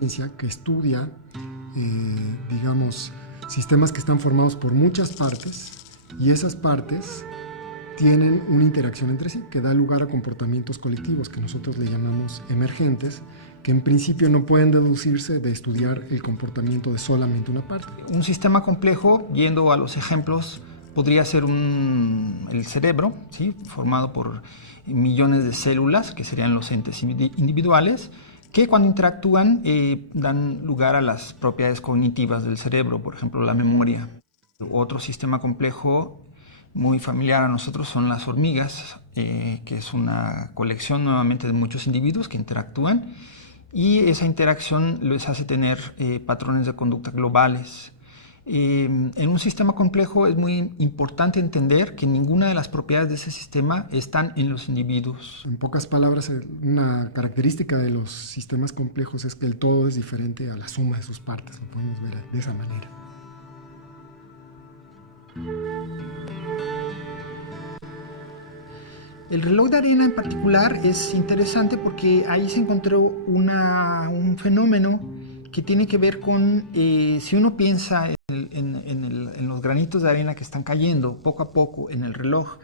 Ciencia que estudia, digamos, sistemas que están formados por muchas partes y esas partes tienen una interacción entre sí que da lugar a comportamientos colectivos que nosotros le llamamos emergentes, que en principio no pueden deducirse de estudiar el comportamiento de solamente una parte. Un sistema complejo, yendo a los ejemplos, podría ser el cerebro, ¿sí? Formado por millones de células, que serían los entes individuales, que cuando interactúan dan lugar a las propiedades cognitivas del cerebro, por ejemplo la memoria. Otro sistema complejo muy familiar a nosotros son las hormigas, que es una colección nuevamente de muchos individuos que interactúan y esa interacción les hace tener patrones de conducta globales. En un sistema complejo es muy importante entender que ninguna de las propiedades de ese sistema están en los individuos. En pocas palabras, una característica de los sistemas complejos es que el todo es diferente a la suma de sus partes, lo podemos ver de esa manera. El reloj de arena en particular es interesante porque ahí se encontró un fenómeno que tiene que ver con, si uno piensa en los granitos de arena que están cayendo poco a poco en el reloj,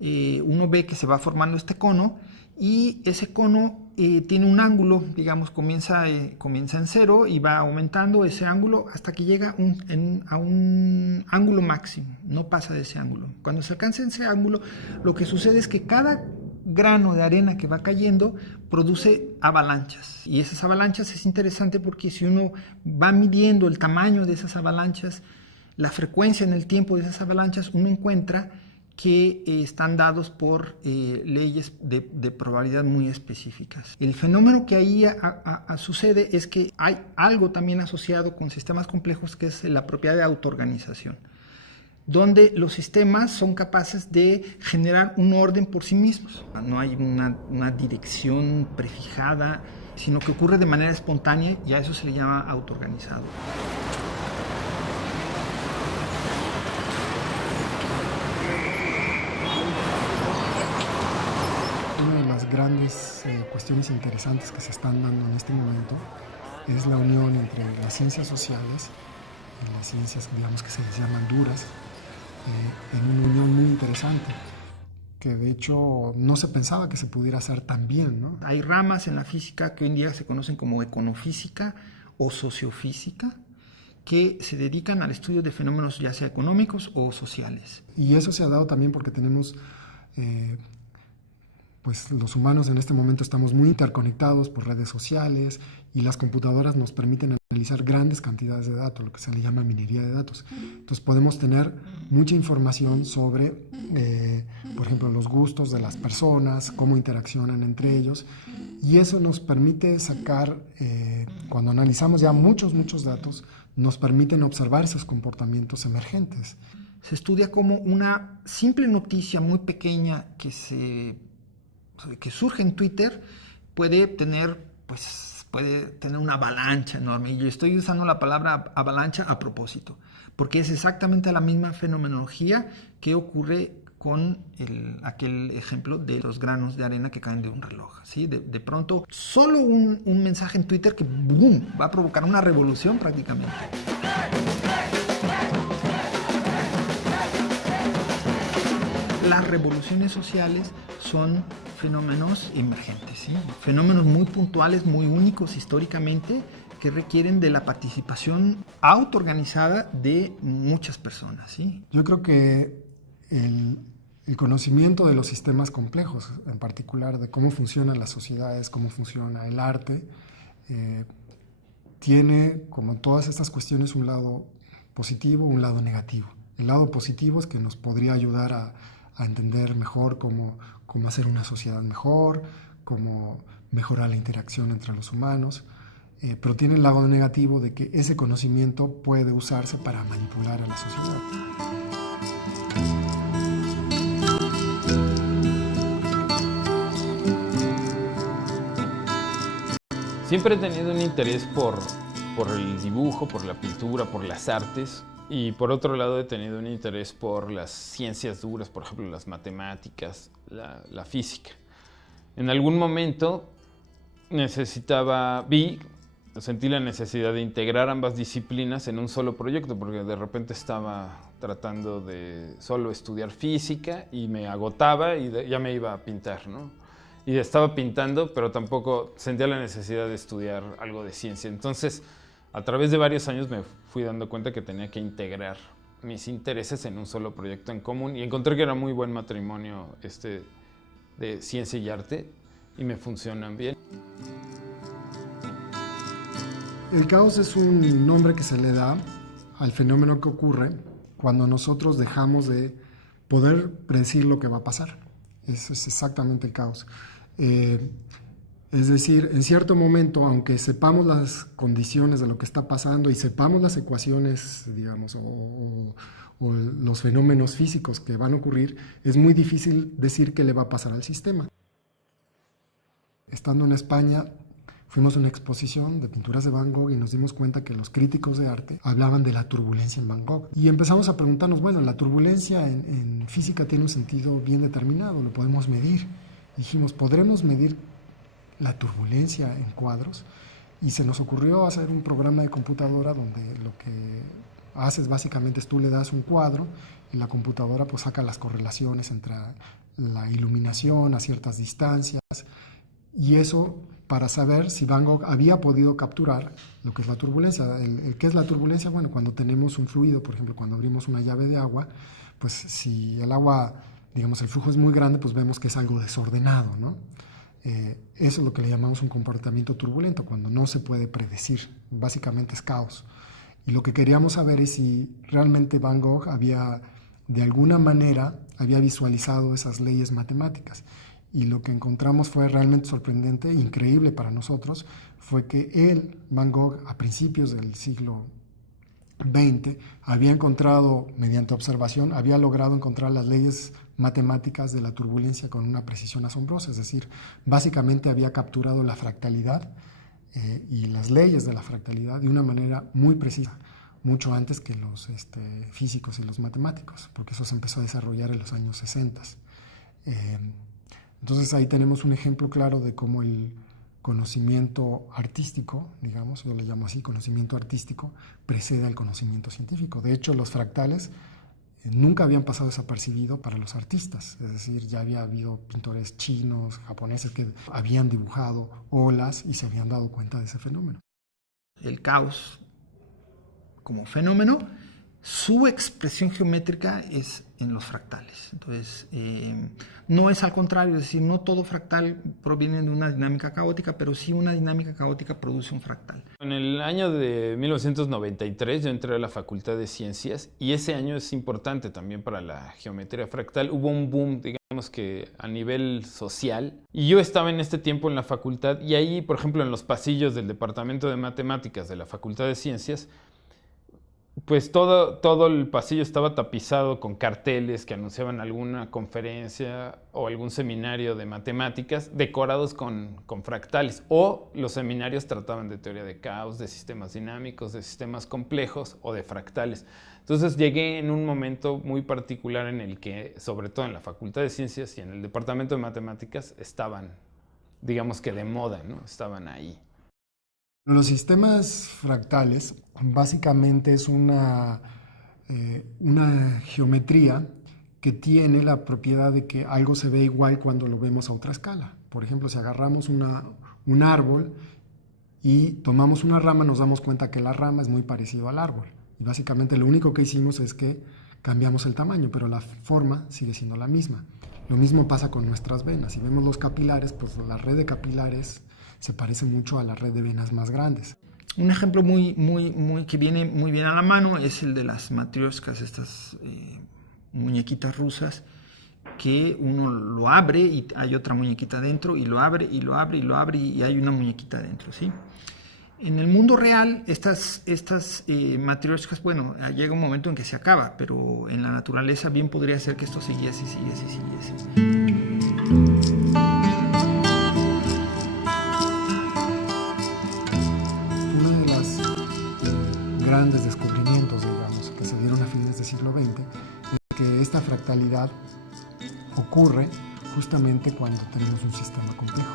uno ve que se va formando este cono y ese cono tiene un ángulo, digamos, comienza en cero y va aumentando ese ángulo hasta que llega a un ángulo máximo, no pasa de ese ángulo. Cuando se alcanza ese ángulo, lo que sucede es que cada grano de arena que va cayendo produce avalanchas y esas avalanchas es interesante porque si uno va midiendo el tamaño de esas avalanchas, la frecuencia en el tiempo de esas avalanchas, uno encuentra que están dados por leyes de probabilidad muy específicas. El fenómeno que ahí sucede es que hay algo también asociado con sistemas complejos que es la propiedad de autoorganización, donde los sistemas son capaces de generar un orden por sí mismos. No hay una dirección prefijada, sino que ocurre de manera espontánea y a eso se le llama autoorganizado. Una de las grandes cuestiones interesantes que se están dando en este momento es la unión entre las ciencias sociales y las ciencias, digamos, que se les llaman duras, en una unión muy interesante, que de hecho no se pensaba que se pudiera hacer tan bien, ¿no? Hay ramas en la física que hoy en día se conocen como econofísica o sociofísica, que se dedican al estudio de fenómenos ya sea económicos o sociales. Y eso se ha dado también porque tenemos, pues los humanos en este momento estamos muy interconectados por redes sociales y las computadoras nos permiten analizar grandes cantidades de datos, lo que se le llama minería de datos. Entonces podemos tener mucha información sobre, por ejemplo, los gustos de las personas, cómo interaccionan entre ellos, y eso nos permite sacar, cuando analizamos ya muchos datos, nos permiten observar esos comportamientos emergentes. Se estudia como una simple noticia muy pequeña que surge en Twitter puede tener una avalancha enorme. Y yo estoy usando la palabra avalancha a propósito, porque es exactamente la misma fenomenología que ocurre con aquel ejemplo de los granos de arena que caen de un reloj, ¿sí? De pronto, solo un mensaje en Twitter que ¡boom!, va a provocar una revolución prácticamente. Las revoluciones sociales son fenómenos emergentes, ¿sí? Fenómenos muy puntuales, muy únicos históricamente, que requieren de la participación autoorganizada de muchas personas, ¿sí? Yo creo que el conocimiento de los sistemas complejos, en particular de cómo funcionan las sociedades, cómo funciona el arte, tiene, como todas estas cuestiones, un lado positivo, un lado negativo. El lado positivo es que nos podría ayudar a entender mejor cómo hacer una sociedad mejor, cómo mejorar la interacción entre los humanos, pero tiene el lado negativo de que ese conocimiento puede usarse para manipular a la sociedad. Siempre he tenido un interés por el dibujo, por la pintura, por las artes. Y por otro lado he tenido un interés por las ciencias duras, por ejemplo las matemáticas, la física. En algún momento sentí la necesidad de integrar ambas disciplinas en un solo proyecto, porque de repente estaba tratando de solo estudiar física y me agotaba y ya me iba a pintar, ¿no? Y estaba pintando, pero tampoco sentía la necesidad de estudiar algo de ciencia. Entonces, a través de varios años me fui dando cuenta que tenía que integrar mis intereses en un solo proyecto en común y encontré que era muy buen matrimonio de ciencia y arte y me funcionan bien. El caos es un nombre que se le da al fenómeno que ocurre cuando nosotros dejamos de poder predecir lo que va a pasar. Eso es exactamente el caos. Es decir, en cierto momento, aunque sepamos las condiciones de lo que está pasando y sepamos las ecuaciones, digamos, o los fenómenos físicos que van a ocurrir, es muy difícil decir qué le va a pasar al sistema. Estando en España, fuimos a una exposición de pinturas de Van Gogh y nos dimos cuenta que los críticos de arte hablaban de la turbulencia en Van Gogh. Y empezamos a preguntarnos, bueno, la turbulencia en física tiene un sentido bien determinado, lo podemos medir. Dijimos, ¿podremos medir la turbulencia en cuadros? Y se nos ocurrió hacer un programa de computadora donde lo que haces básicamente es tú le das un cuadro y la computadora pues saca las correlaciones entre la iluminación a ciertas distancias y eso para saber si Van Gogh había podido capturar lo que es la turbulencia. ¿Qué es la turbulencia? Bueno, cuando tenemos un fluido, por ejemplo, cuando abrimos una llave de agua, pues si el agua, digamos, el flujo es muy grande, pues vemos que es algo desordenado, ¿no? Eso es lo que le llamamos un comportamiento turbulento, cuando no se puede predecir, básicamente es caos. Y lo que queríamos saber es si realmente Van Gogh de alguna manera, había visualizado esas leyes matemáticas. Y lo que encontramos fue realmente sorprendente, increíble para nosotros, fue que Van Gogh, a principios del siglo XX, había encontrado, mediante observación, había logrado encontrar las leyes matemáticas de la turbulencia con una precisión asombrosa, es decir, básicamente había capturado la fractalidad y las leyes de la fractalidad de una manera muy precisa, mucho antes que los físicos y los matemáticos, porque eso se empezó a desarrollar en los años 60. Entonces ahí tenemos un ejemplo claro de cómo el conocimiento artístico, digamos, yo le llamo así, conocimiento artístico, precede al conocimiento científico. De hecho, los fractales nunca habían pasado desapercibido para los artistas, es decir, ya había habido pintores chinos, japoneses que habían dibujado olas y se habían dado cuenta de ese fenómeno. El caos como fenómeno, su expresión geométrica es en los fractales. Entonces, no es al contrario, es decir, no todo fractal proviene de una dinámica caótica, pero sí una dinámica caótica produce un fractal. En el año de 1993 yo entré a la Facultad de Ciencias y ese año es importante también para la geometría fractal. Hubo un boom, digamos que a nivel social, y yo estaba en este tiempo en la facultad y ahí, por ejemplo, en los pasillos del Departamento de Matemáticas de la Facultad de Ciencias, pues todo el pasillo estaba tapizado con carteles que anunciaban alguna conferencia o algún seminario de matemáticas decorados con fractales. O los seminarios trataban de teoría de caos, de sistemas dinámicos, de sistemas complejos o de fractales. Entonces llegué en un momento muy particular en el que, sobre todo en la Facultad de Ciencias y en el Departamento de Matemáticas, estaban, digamos que de moda, ¿no? Estaban ahí. Los sistemas fractales básicamente es una geometría que tiene la propiedad de que algo se ve igual cuando lo vemos a otra escala. Por ejemplo, si agarramos un árbol y tomamos una rama, nos damos cuenta que la rama es muy parecida al árbol. Y básicamente lo único que hicimos es que cambiamos el tamaño, pero la forma sigue siendo la misma. Lo mismo pasa con nuestras venas. Si vemos los capilares, pues la red de capilares se parece mucho a la red de venas más grandes. Un ejemplo que viene muy bien a la mano es el de las matrioshkas, estas muñequitas rusas, que uno lo abre y hay otra muñequita dentro, y lo abre, y lo abre, y lo abre, y hay una muñequita dentro, ¿sí? En el mundo real, estas matrioshkas, bueno, llega un momento en que se acaba, pero en la naturaleza bien podría ser que esto siguiese. Grandes descubrimientos, digamos, que se dieron a fines del siglo XX, es que esta fractalidad ocurre justamente cuando tenemos un sistema complejo.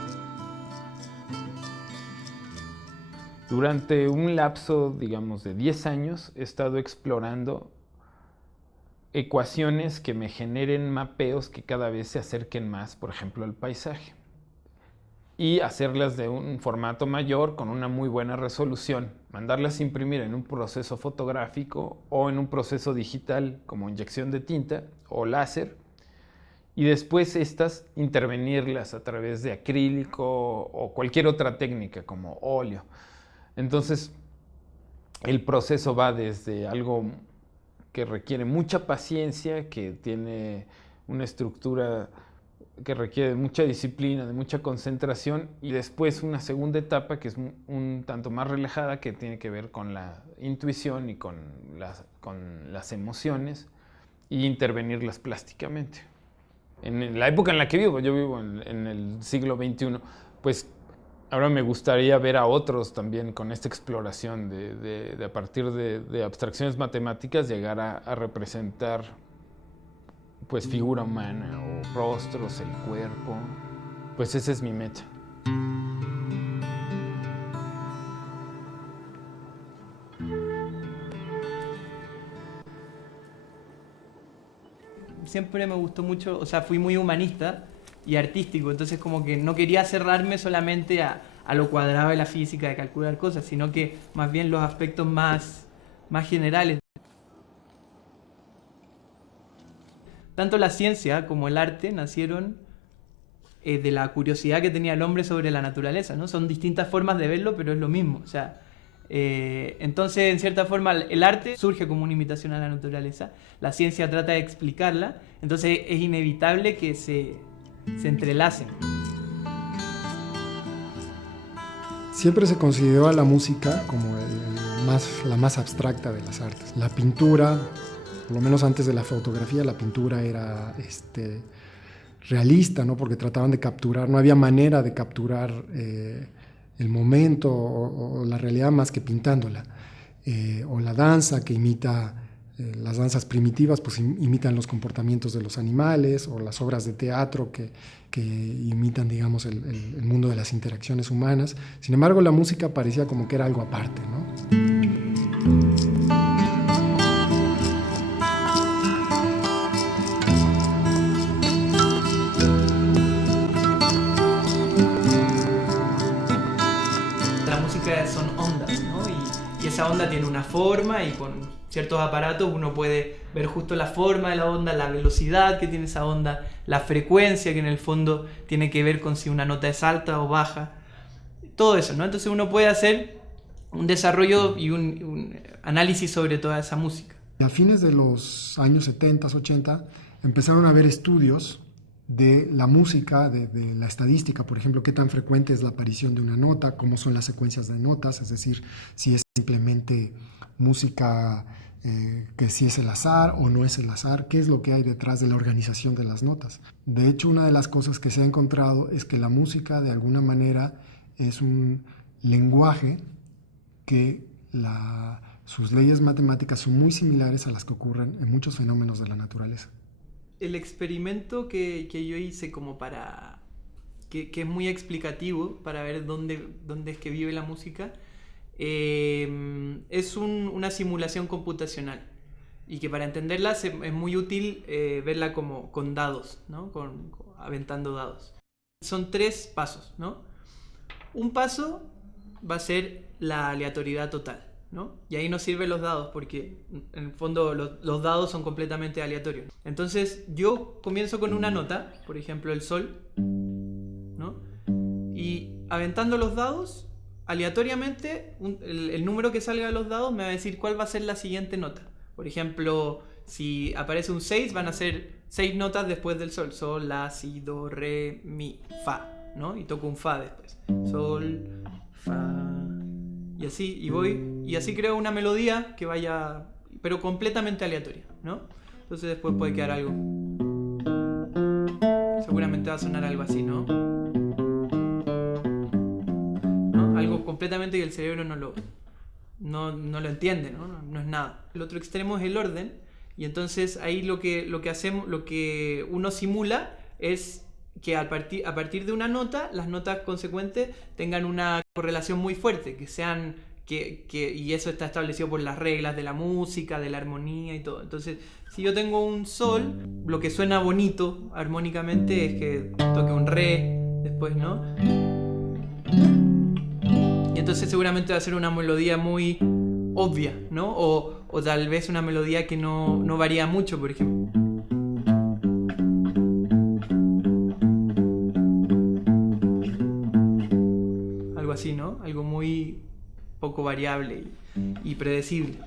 Durante un lapso, digamos, de 10 años, he estado explorando ecuaciones que me generen mapeos que cada vez se acerquen más, por ejemplo, al paisaje. Y hacerlas de un formato mayor con una muy buena resolución. Mandarlas a imprimir en un proceso fotográfico o en un proceso digital como inyección de tinta o láser. Y después estas intervenirlas a través de acrílico o cualquier otra técnica como óleo. Entonces, el proceso va desde algo que requiere mucha paciencia, que tiene una estructura que requiere de mucha disciplina, de mucha concentración, y después una segunda etapa que es un tanto más relajada, que tiene que ver con la intuición y con las emociones, y intervenirlas plásticamente. En la época en la que vivo, yo vivo en el siglo XXI, pues ahora me gustaría ver a otros también con esta exploración de a partir de abstracciones matemáticas llegar a representar pues figura humana o rostros, el cuerpo. Pues esa es mi meta. Siempre me gustó mucho, o sea, fui muy humanista y artístico, entonces como que no quería cerrarme solamente a lo cuadrado de la física, de calcular cosas, sino que más bien los aspectos más generales. Tanto la ciencia como el arte nacieron de la curiosidad que tenía el hombre sobre la naturaleza, ¿no? Son distintas formas de verlo, pero es lo mismo. O sea, entonces, en cierta forma, el arte surge como una imitación a la naturaleza, la ciencia trata de explicarla, entonces es inevitable que se entrelacen. Siempre se consideró a la música como la más abstracta de las artes. La pintura, por lo menos antes de la fotografía, la pintura era realista, ¿no? Porque trataban de capturar, no había manera de capturar el momento o la realidad más que pintándola. O la danza, que imita, las danzas primitivas, pues imitan los comportamientos de los animales, o las obras de teatro que imitan, digamos, el mundo de las interacciones humanas. Sin embargo, la música parecía como que era algo aparte, ¿no? Son ondas, ¿no? Y esa onda tiene una forma y con ciertos aparatos uno puede ver justo la forma de la onda, la velocidad que tiene esa onda, la frecuencia que en el fondo tiene que ver con si una nota es alta o baja, todo eso, ¿no? Entonces uno puede hacer un desarrollo y un análisis sobre toda esa música. A fines de los años 70, 80 empezaron a haber estudios de la música, de la estadística, por ejemplo, qué tan frecuente es la aparición de una nota, cómo son las secuencias de notas, es decir, si es simplemente música que si es el azar o no es el azar, qué es lo que hay detrás de la organización de las notas. De hecho, una de las cosas que se ha encontrado es que la música, de alguna manera, es un lenguaje que sus leyes matemáticas son muy similares a las que ocurren en muchos fenómenos de la naturaleza. El experimento que yo hice como para... que es muy explicativo para ver dónde es que vive la música, es una simulación computacional y que para entenderla es muy útil verla como con dados, ¿no? Aventando dados. Son 3 pasos, ¿no? Un paso va a ser la aleatoriedad total, ¿no? Y ahí no sirven los dados porque en el fondo los dados son completamente aleatorios. Entonces yo comienzo con una nota, por ejemplo el sol, ¿no? Y aventando los dados, aleatoriamente el número que salga de los dados me va a decir cuál va a ser la siguiente nota. Por ejemplo, si aparece un 6, van a ser 6 notas después del sol. Sol, la, si, do, re, mi, fa, ¿no? Y toco un fa después. Sol, fa... Y así creo una melodía que vaya, pero completamente aleatoria, ¿no? Entonces después puede quedar algo. Seguramente va a sonar algo así, ¿no? Algo completamente que el cerebro no lo entiende, ¿no? No es nada. El otro extremo es el orden, y entonces ahí lo que hacemos, lo que uno simula es que a partir de una nota, las notas consecuentes tengan una correlación muy fuerte, que sean... y eso está establecido por las reglas de la música, de la armonía y todo. Entonces, si yo tengo un sol, lo que suena bonito armónicamente es que toque un re después, ¿no? Y entonces seguramente va a ser una melodía muy obvia, ¿no? O tal vez una melodía que no varía mucho, por ejemplo. Algo así, ¿no? Algo muy poco variable y predecible.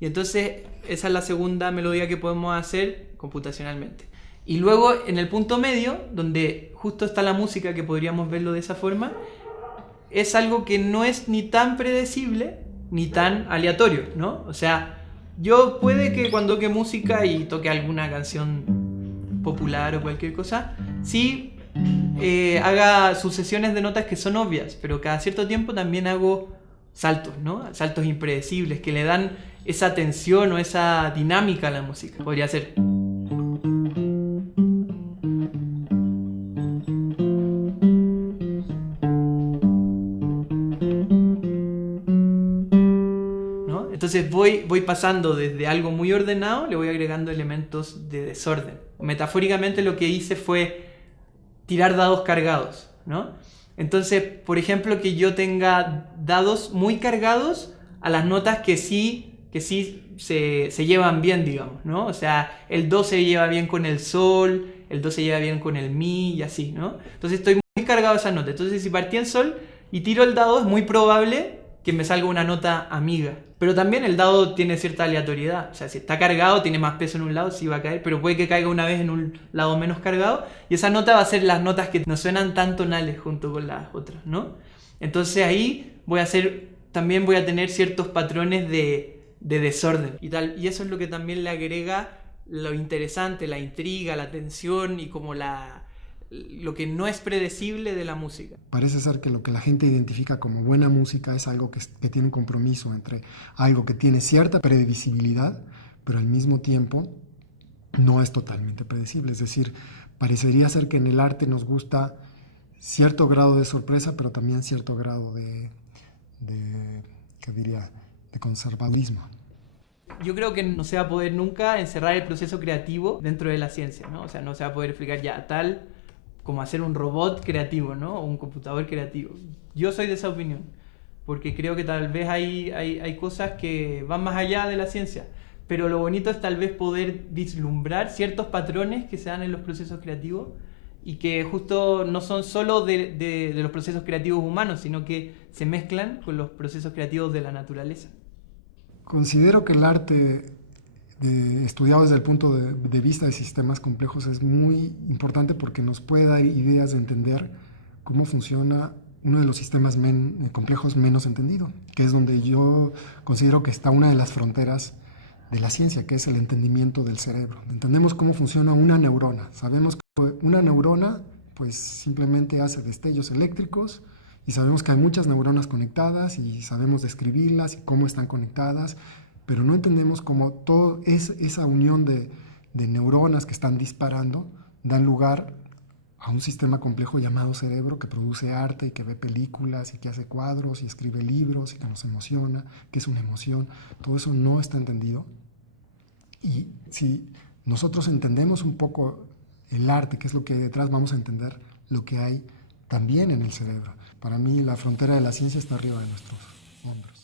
Y entonces esa es la segunda melodía que podemos hacer computacionalmente. Y luego en el punto medio, donde justo está la música, que podríamos verlo de esa forma, es algo que no es ni tan predecible ni tan aleatorio, ¿no? O sea, yo puede que cuando toque música y toque alguna canción popular o cualquier cosa, sí haga sucesiones de notas que son obvias, pero cada cierto tiempo también hago saltos, ¿no? Saltos impredecibles que le dan esa tensión o esa dinámica a la música. Podría ser... ¿no? Entonces voy pasando desde algo muy ordenado, le voy agregando elementos de desorden. Metafóricamente lo que hice fue tirar dados cargados, ¿no? Entonces, por ejemplo, que yo tenga dados muy cargados a las notas que sí se llevan bien, digamos, ¿no? O sea, el do se lleva bien con el sol, el do se lleva bien con el mi y así, ¿no? Entonces estoy muy cargado a esa nota. Entonces, si partí en sol y tiro el dado, es muy probable que me salga una nota amiga. Pero también el dado tiene cierta aleatoriedad. O sea, si está cargado, tiene más peso en un lado, sí va a caer, pero puede que caiga una vez en un lado menos cargado. Y esa nota va a ser las notas que no suenan tan tonales junto con las otras, ¿no? Entonces ahí también voy a tener ciertos patrones de desorden y tal. Y eso es lo que también le agrega lo interesante, la intriga, la tensión y como lo que no es predecible de la música. Parece ser que lo que la gente identifica como buena música es algo que tiene un compromiso entre algo que tiene cierta previsibilidad, pero al mismo tiempo no es totalmente predecible. Es decir, parecería ser que en el arte nos gusta cierto grado de sorpresa, pero también cierto grado de conservadurismo. Yo creo que no se va a poder nunca encerrar el proceso creativo dentro de la ciencia, ¿no? O sea, no se va a poder explicar ya tal como hacer un robot creativo, ¿no? O un computador creativo. Yo soy de esa opinión, porque creo que tal vez hay cosas que van más allá de la ciencia, pero lo bonito es tal vez poder vislumbrar ciertos patrones que se dan en los procesos creativos y que justo no son solo de los procesos creativos humanos, sino que se mezclan con los procesos creativos de la naturaleza. Considero que el arte estudiado desde el punto de vista de sistemas complejos es muy importante porque nos puede dar ideas de entender cómo funciona uno de los sistemas complejos menos entendido, que es donde yo considero que está una de las fronteras de la ciencia, que es el entendimiento del cerebro. Entendemos cómo funciona una neurona. Sabemos que una neurona pues simplemente hace destellos eléctricos y sabemos que hay muchas neuronas conectadas y sabemos describirlas y cómo están conectadas, pero no entendemos cómo toda esa unión de neuronas que están disparando dan lugar a un sistema complejo llamado cerebro que produce arte y que ve películas y que hace cuadros y escribe libros y que nos emociona, que es una emoción. Todo eso no está entendido. Y si nosotros entendemos un poco el arte, que es lo que hay detrás, vamos a entender lo que hay también en el cerebro. Para mí la frontera de la ciencia está arriba de nuestros hombros.